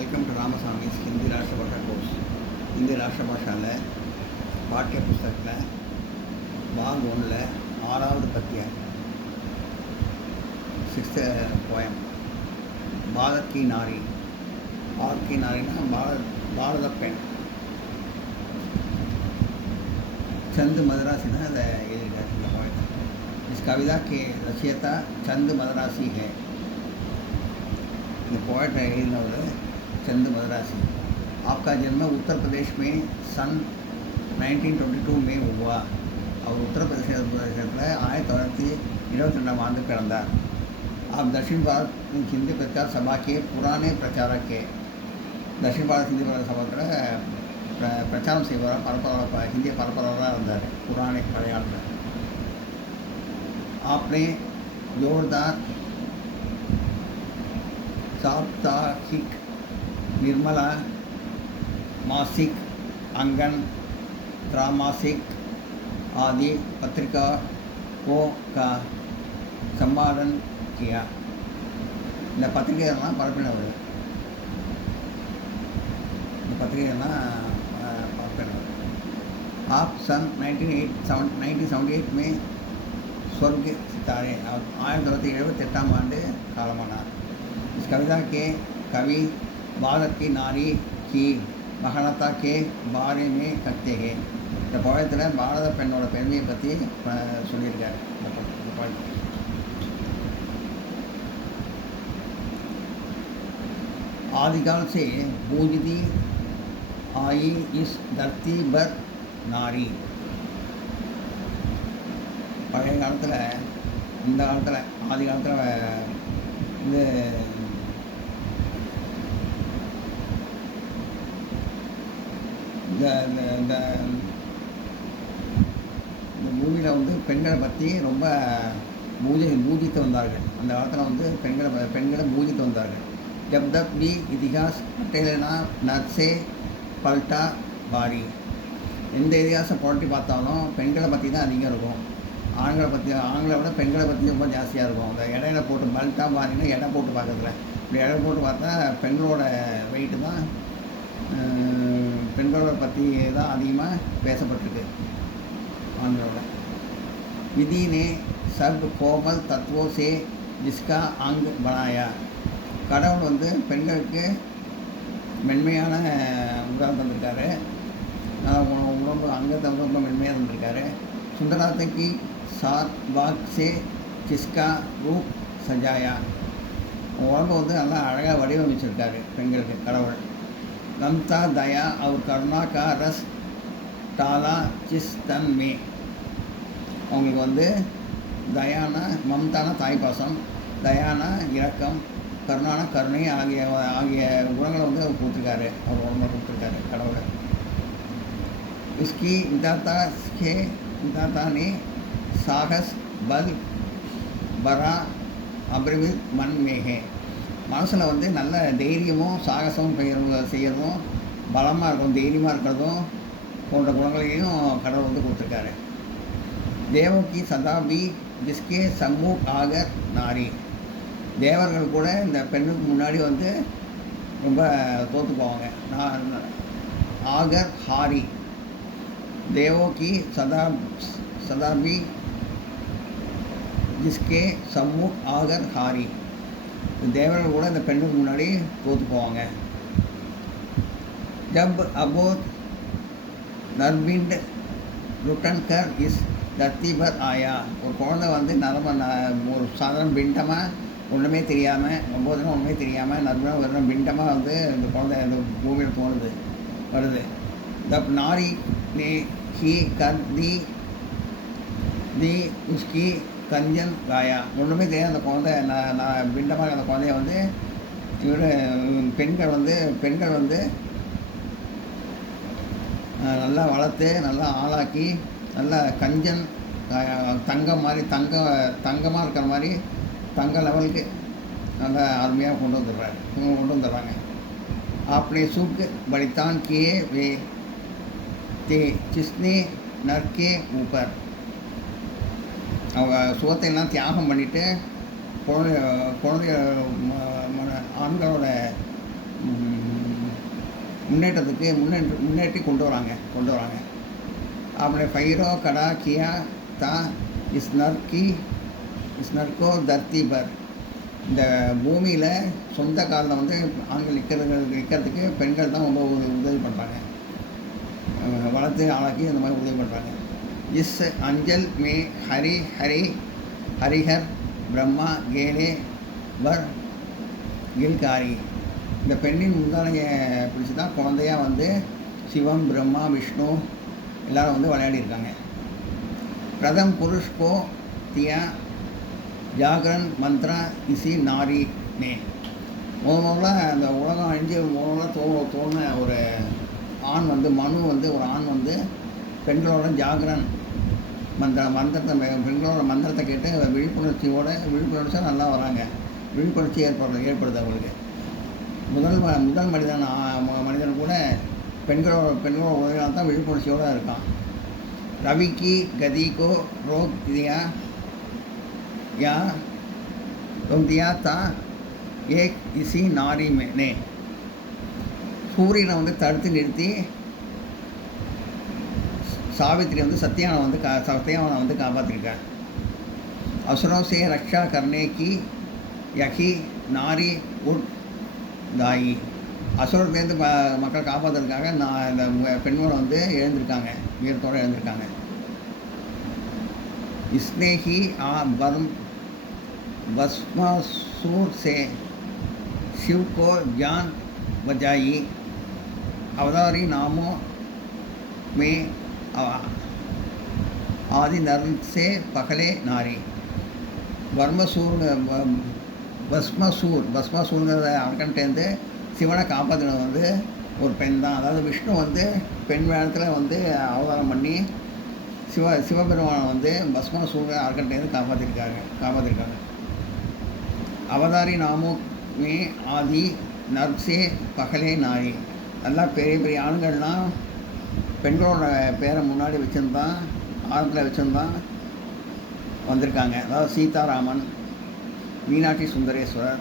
Welcome to रामस्वामी's Hindi राष्ट्रभाषा course Hindi राष्ट्रभाषा पाठ्य पुस्तक भाग 1 आरावद पद्य 6th पोएम भारत की नारी ना भारत पेण चंद मदरासी इस कविता के रचयिता चंद मदरासी है। ये पोएट चंद मदरासी। आपका जन्म उत्तर प्रदेश में सन 1922 में हुआ और उत्तर प्रदेश में 1922 आंदु पिறந்தார்। आप दक्षिण भारत हिंदी प्रचार सभा के पुराने प्रचारक के दक्षिण भारत हिंदी प्रचार सभा प्रचार से हिंदी परपरवर पुराने पड़े। आपने जोरदार साप्ताहिक निर्मला मासिक अंगन त्रैमासिक आदि पत्रिकाओं का संपादन किया। இந்த பத்திரிகைலாம் பரப்பினவர் आप सन 1978 में स्वर्ग सितारे 1978 आंड कालमानार। इस कविता के कवि भारत की नारी की महानता के बारे में कहते हैं। இந்த பழத்தில் பாரத பெண்ணோட பெருமையை பற்றி சொல்லியிருக்காரு। आदिकाल से पूजती आई इस धरती पर नारी। பழைய காலத்தில் இந்த காலத்தில் ஆதி காலத்தில் இந்த பூமியில் பெண்களை பற்றி ரொம்ப பூஜித்து வந்தார்கள்। அந்த காலத்தில் பெண்களை பூஜித்து வந்தார்கள்। जब तक भी इतिहास पटेलना नर्से पलटा बारी எந்த இதிகாச புரட்டி பார்த்தாலும் பெண்களை பற்றி தான் அதிகம் இருக்கும்। ஆண்களை விட பெண்களை பற்றி ரொம்ப ஜாஸ்தியாக இருக்கும்। அந்த இடையில போட்டு பல்ட்டா பாரின்னா எடை போட்டு பார்க்கறதுல இப்படி எடை போட்டு பார்த்தா பெண்களோட வெயிட்டு தான் பெண்களோட பற்றி தான் அதிகமாக பேசப்பட்டிருக்கு ஆண்களோட। विधि ने सब कोमल तत्वों से जिसका अंग बनाया। கடவுள் பெண்களுக்கு மென்மையான உடல் தந்திருக்காரு। உடம்பு அங்கத்தை ரொம்ப மென்மையாக தந்திருக்காரு। சுந்தராத்தைக்கு சாத் வாக் சே जिसका रूप सजाया। உடம்பு நல்லா அழகாக வடிவமைச்சிருக்காரு பெண்களுக்கு கடவுள்। ममता दया और करुणा का रस डाला जिस तन में। அவங்களுக்கு தயானா மம்தானா தாய்ப்பாசம், தயானா இரக்கம், கருணான கருணை ஆகிய குணங்களை அவர் கொடுத்துருக்காரு। அவர் உடம்புல கொடுத்துருக்காரு கடவுளை। इसकी विधाता ने साहस बल बरा अब्रवित मन में है। மனசில் நல்ல தைரியமும் சாகசமும் செய்யறதும் பலமாக இருக்கும் தைரியமாக இருக்கிறதும் போன்ற குணங்களையும் கடவுள் கொடுத்துருக்காரு। தேவோ கி சதா பி ஜிஸ்கே சம்மூக் ஆகர் நாரி। தேவர்கள் கூட இந்த பெண்ணுக்கு முன்னாடி ரொம்ப தோற்று போவாங்க। ஆகர் ஹாரி தேவோ கி சதா பி ஜிஸ்கே சம்மூக் ஆகர் ஹாரி। தேவர்கள் கூட இந்த பெண்ணுக்கு முன்னாடி தோற்று போவாங்க। जब अबोध नरबिंड लुटन कर इस धरती पर आया। ஒரு குழந்தை ஒரு சாதாரண பிண்டமாக ஒன்றுமே தெரியாமல் ஒம்போதுனா ஒன்றுமே தெரியாமல் நர்மனா வெறும் பிண்டமாக இந்த குழந்தை இந்த பூமியில் வருது। तब नारी ने ही कर दी उसकी कंजन गाया। ஒன்றுமே தெரியாது அந்த குழந்தை நான் பிண்டமாக அந்த குழந்தைய பெண்கள் நல்லா வளர்த்து நல்லா ஆளாக்கி நல்லா கஞ்சன் தங்கம் மாதிரி தங்கமாக இருக்கிற மாதிரி தங்க லெவலுக்கு நல்லா அருமையாக கொண்டு வந்துடுறாங்க। आपने सुख बलिदान किए वे थे जिसने नर के ऊपर। அவங்க சுகத்தையெல்லாம் தியாகம் பண்ணிவிட்டு குழந்தைய ஆண்களோட முன்னேற்றத்துக்கு முன்னேற்றி கொண்டு வராங்க. आपने फैरो कड़ा किया था इस नर को धरती पर. இந்த பூமியில் சொந்த காலில் வந்து ஆண்கள் நிற்கிறதுக்கு பெண்கள் தான் ரொம்ப உதவி பண்ணுறாங்க. வளர்த்து ஆளாக்கி அந்த மாதிரி உதவி பண்ணுறாங்க. இஸ் அஞ்சல் மே ஹரிஹர் பிரம்மா கேலே வர் கில்காரி. இந்த பெண்ணின் முந்தானையை பிடிச்சி தான் குழந்தையாக வந்து சிவன் பிரம்மா விஷ்ணு எல்லோரும் வந்து விளையாடிருக்காங்க. பிரதம் புருஷ் கோ தியா ஜாகரன் மந்த்ரா இசி நாரி நே. முதல்ல அந்த உலகம் அழிஞ்சு தோணுன ஒரு ஆண் வந்து ஒரு ஆண் வந்து பெண்களோட ஜாகரன் மந்திரத்தை பெண்களோட மந்திரத்தை கேட்டு விழிப்புணர்ச்சியாக நல்லா வராங்க. விழிப்புணர்ச்சி ஏற்படுது அவங்களுக்கு. முதல் மனிதன் கூட பெண்களோட உதவியால் தான் விழிப்புணர்ச்சியோடு இருக்கான். ரவிக்கு கதிகோ ரோக் தியா தா ஏக் இசி நாரி நே. சூரியனை வந்து தடுத்து நிறுத்தி சாவித்திரி வந்து சத்தியாவனை வந்து காப்பாற்றிருக்கார். असुरों से रक्षा करने की यही नारी उठ दाई. அசுரத்துலேருந்து மக்கள் காப்பாற்றுறதுக்காக இந்த பெண்கள் வந்து எழுந்திருக்காங்க, வீரத்தோடு எழுந்திருக்காங்க. इसने ही भस्मासुर से शिव को जान बचाई. अवतारी नामों में आदि नर से पहले नारी. பஸ்மசூர்ங்கிற அரக்கன்ட்டேருந்து சிவனை காப்பாற்றினது வந்து ஒரு பெண் தான். அதாவது விஷ்ணு வந்து பெண் வேடத்தில் வந்து அவதாரம் பண்ணி சிவபெருமானை வந்து பஸ்மசூர்ங்கிற அரக்கன்ட்டேருந்து காப்பாற்றிருக்காங்க. அவதாரி நாமுமே ஆதி நர்சே பகலே நாரி. நல்லா பெரிய பெரிய ஆண்கள்லாம் பெண்களோட பேரை முன்னாடி வச்சுருந்தான், ஆரம்பத்தில் வச்சுருந்தான் வந்திருக்காங்க. அதாவது சீதாராமன், மீனாட்சி சுந்தரேஸ்வரர்,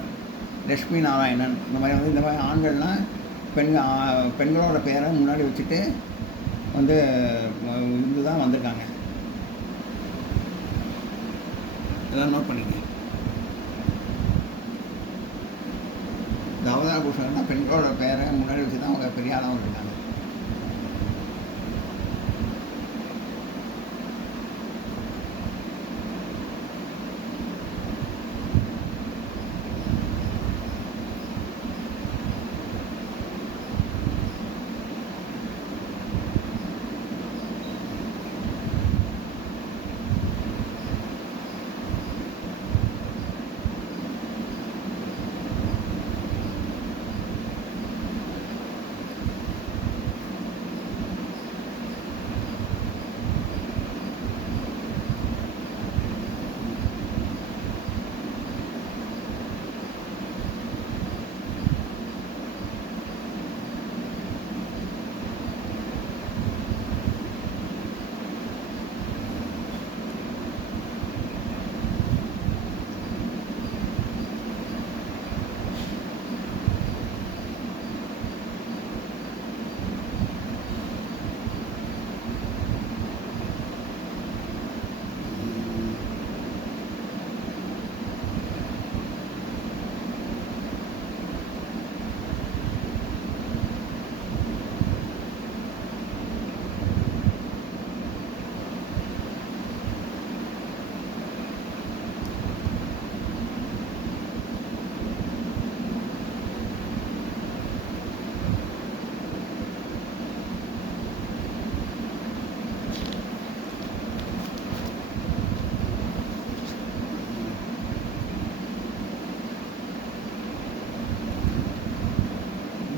லக்ஷ்மி நாராயணன், இந்த மாதிரி ஆண்கள்லாம் பெண்களோட பேரை முன்னாடி வச்சுட்டு வந்து இருந்து தான் வந்திருக்காங்க. இதெல்லாம் நோட் பண்ணிங்க. இந்த அவதார புருஷன்னா பெண்களோட பேரை முன்னாடி வச்சு தான் அவங்க பெரிய ஆளாக வந்திருக்காங்க.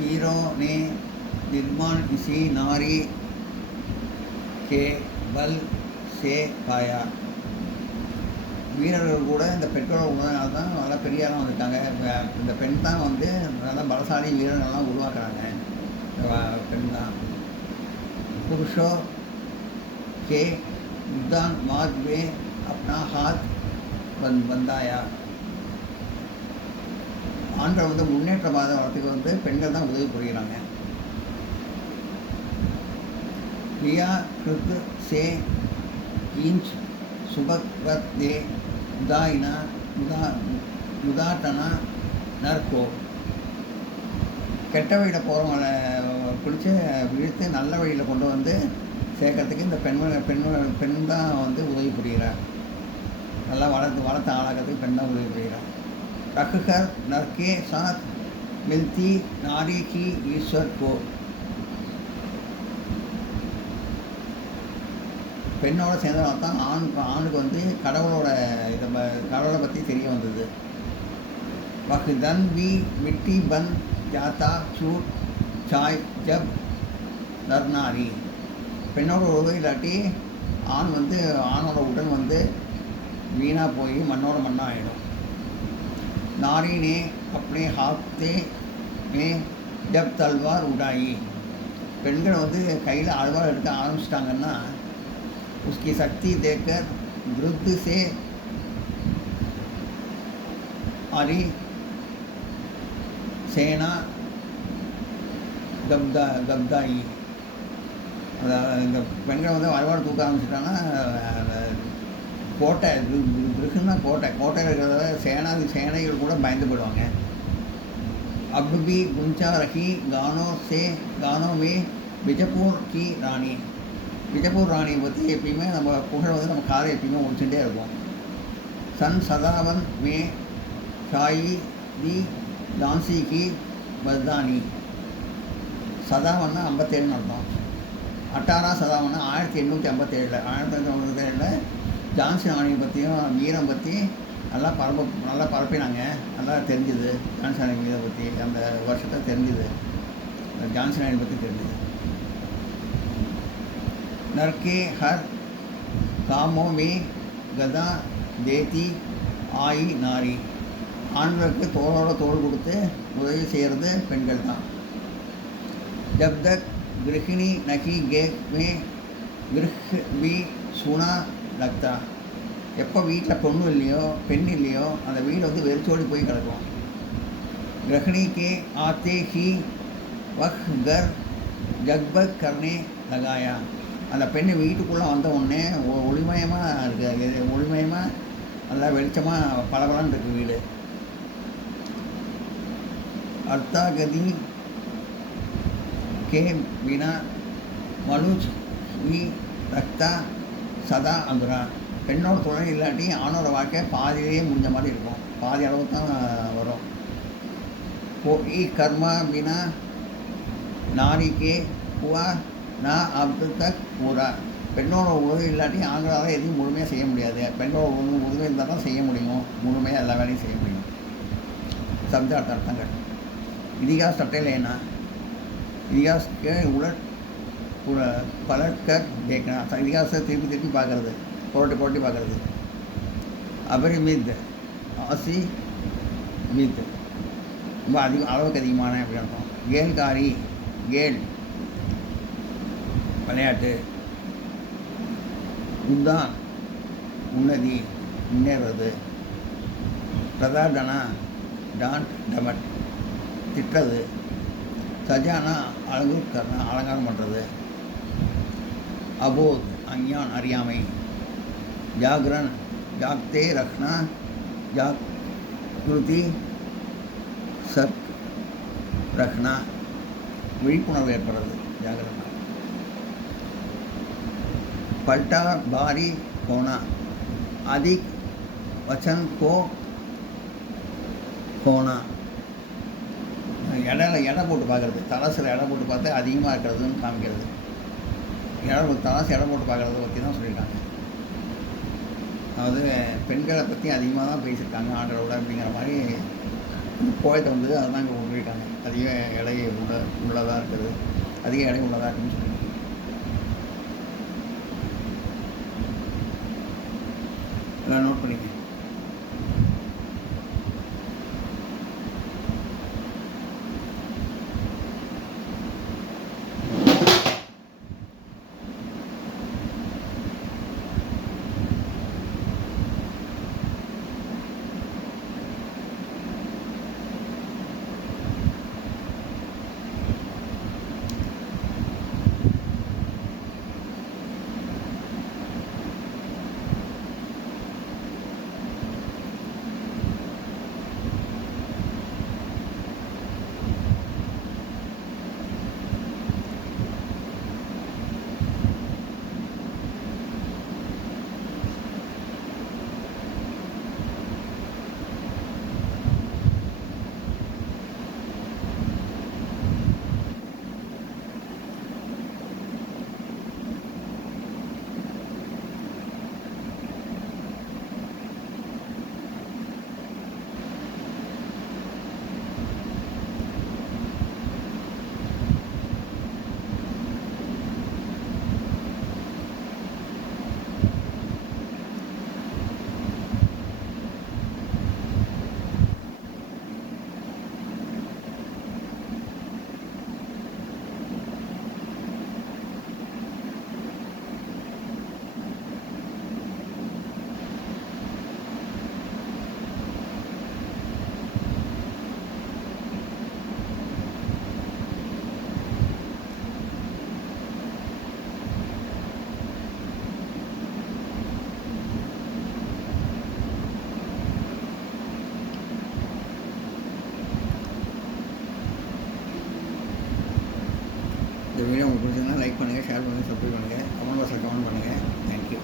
वीरों ने निर्माण इसी नारी के बल से पाया. வீரர்கள் கூட இந்த பெற்றோர் உணர்னால தான் நல்லா பெரிய ஆளாக வந்திருக்காங்க. இந்த பெண் தான் வந்து நல்லா பலசாலி வீரர்கள்லாம் உருவாக்குறாங்க. பெண் தான். புருஷோ கே உத்தான் மார்க் மே அப்னா ஹாத் பந்தாயா. ஆண்கள் வந்து முன்னேற்ற பாதை வரத்துக்கு வந்து பெண்கள் தான் உதவி புரிகிறாங்க. लिया कृत से इंच सुबकत दे उदाइना उदा उदाटना नरको கெட்ட வழியில் போகிறவங்கள பிடிச்சி இழுத்து நல்ல வழியில் கொண்டு வந்து சேர்க்கறதுக்கு இந்த பெண் தான் வந்து உதவி புரிகிறார். நல்லா வளர்த்து ஆளாக்கிறதுக்கு பெண் தான் உதவி புரிகிறார். ரகுகர் நர்கே சாத் மில்தி நாரி கி ஈஸ்வர் கோ பெண்ணோட சேர்ந்தவங்க தான் ஆணுக்கு வந்து கடவுளை பற்றி தெரிய வந்தது. वह धन भी मिट्टी बन जाता छूट चाय जब नर नारी பெண்ணோட உதவி இல்லாட்டி ஆணோட உடல் வந்து வீணாக போய் மண்ணோட மண்ணாக ஆகிடும். नारी ने अपने हाथे में जब तलवार उड़ाई பெண்கள் வந்து கையில் அல்வார் எடுக்க ஆரம்பிச்சிட்டாங்கன்னா उसकी शक्ति देखकर वृद्ध से आरी சேனா கப்தாயி இந்த பெண்கள் வந்து அறுவாடு தூக்க ஆரம்பிச்சிட்டாங்கன்னா கோட்டை இருக்குன்னா கோட்டையில் இருக்கிறத சேனைகள் கூட பயந்து போயிடுவாங்க. அப்பி குஞ்சா ரஹி கானோ மே பிஜப்பூர் கி ராணி பிஜப்பூர் ராணியை பற்றி எப்பயுமே நம்ம புகழ் வந்து நம்ம காதை எப்பயுமே ஒழிச்சுட்டே இருக்கும். சன் சதாவன் மே ஷாயி தி ஜான்சி கி பர்தானி சதாவன்னா 57 அர்த்தம். 18 சதாவன்னா 1857 ஜான்சி ராணியை பற்றியும் வீரம் பற்றி நல்லா பரப்பினாங்க. நல்லா தெரிஞ்சுது ஜான்சி ராணி வீரை பற்றி அந்த வருஷத்தை தெரிஞ்சுது. ஜான்சி ராணி பற்றி தெரிஞ்சுது. நர்கே ஹர் காமோ மே கதா தேதி ஆயி நாரி ஆண்களுக்கு தோளோட தோள் கொடுத்து உதவி செய்கிறது பெண்கள் தான். ஜப் தக் கிரகிணி நகி கேக் மே கிரஹ் பி சுனா லக்தா எப்போ வீட்டில் பெண் இல்லையோ அந்த வீடு வந்து வெறிச்சோடி போய் கிடக்கும். கிரகிணி கே ஆத்தே ஹி வஹ் கர் ஜக்பக் கர்னே லகாயா அந்த பெண்ணு வீட்டுக்குள்ளே வந்த உடனே ஒளிமயமாக இருக்குது. ஒளிமயமாக நல்லா வெளிச்சமாக பளபளன்னு இருக்குது வீடு. अर्थागति के बिना मनुज भी रखता सदा अंधुरा பெண்ணோட துணை இல்லாட்டி ஆணோட வாழ்க்கை பாதியிலேயே முடிஞ்ச மாதிரி இருக்கும். பாதி அளவு தான் வரும். कोई कर्म बिना नारी के हुआ ना अब तक पूरा பெண்ணோட உதவி இல்லாட்டி ஆண்களால் எதையும் முழுமையாக செய்ய முடியாது. பெண்ணோட உதவி இருந்தால் தான் செய்ய முடியும். முழுமையாக எல்லா வேலையும் செய்ய முடியும். சப்த அர்த்தங்கள் इतिहास रटे लेना इतिहास के उलट पलट कर देखना इतिहास திருப்பி பார்க்குறது புரட்டி பார்க்குறது. அபரிமித் அசிமித் ரொம்ப அளவுக்கு அதிகமான அப்படின்னு அர்த்தம். கேல்காரி கேல் விளையாட்டு. உத்தான் உன்னதி முன்னேறது. பிரதாடனா டான்ட் டமட் திட்டுறது. சஜானா அலங்காரம் பண்ணுறது. அபோத் அஞ்ஞான் அறியாமை. ஜாகரன் ஜாக்தே ரக்னா ஜாக்ருதி சத் ரக்னா விழிப்புணர்வு ஏற்படுறது ஜாகரன். பல்டா பாரி கோனா அதிக் வச்சன் கோ கோனா எடை போட்டு பார்க்குறது. தலசில் எடை போட்டு பார்த்து அதிகமாக இருக்கிறதுன்னு காமிக்கிறது. தலசு எடை போட்டு பார்க்குறத பற்றி தான் சொல்லியிருக்காங்க. அதாவது பெண்களை பற்றி அதிகமாக தான் பேசியிருக்காங்க ஆண்களோட அப்படிங்கிற மாதிரி போயத்தை வந்தது. அதுதான் இங்கே சொல்லியிருக்காங்க. அதிக எடை உள்ளதாக இருக்குது, அதிக எடை உள்ளதாக இருக்குன்னு சொல்லி எல்லாம் நோட் பண்ணிக்க. இந்த வீடியோ உங்களுக்கு பிடிச்சதுன்னா லைக் பண்ணுங்கள், ஷேர் பண்ணுங்கள், சப்ஸ்கிரைப் பண்ணுங்கள், கமெண்ட் பாக்ஸில் கமெண்ட் பண்ணுங்கள். தேங்க்யூ.